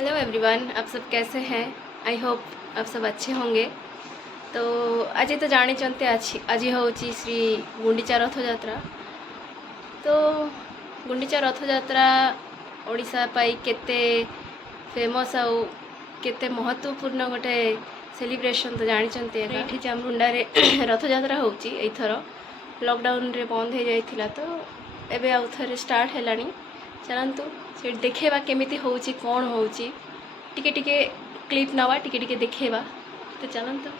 Hello everyone, आप सब कैसे हैं? आई होप आप सब अच्छे होंगे। तो आज तो जानी आज हूँ श्री गुंडीचा रथ यात्रा। तो गुंडीचा रथ यात्रा ओडिशा पाई केते फेमस आउ केते महत्वपूर्ण गोटे सेलिब्रेशन तो जानते ये चामुंडा रथ यात्रा होची एथर लॉकडाउन रे बंद हो जाइथिला तो एबे आउ थरे स्टार्ट हेलानी। चलतु से देखेबा केमिति होची कोन होची टिके टिके क्लिप नवा टिके टिके देखेबा। तो चलतु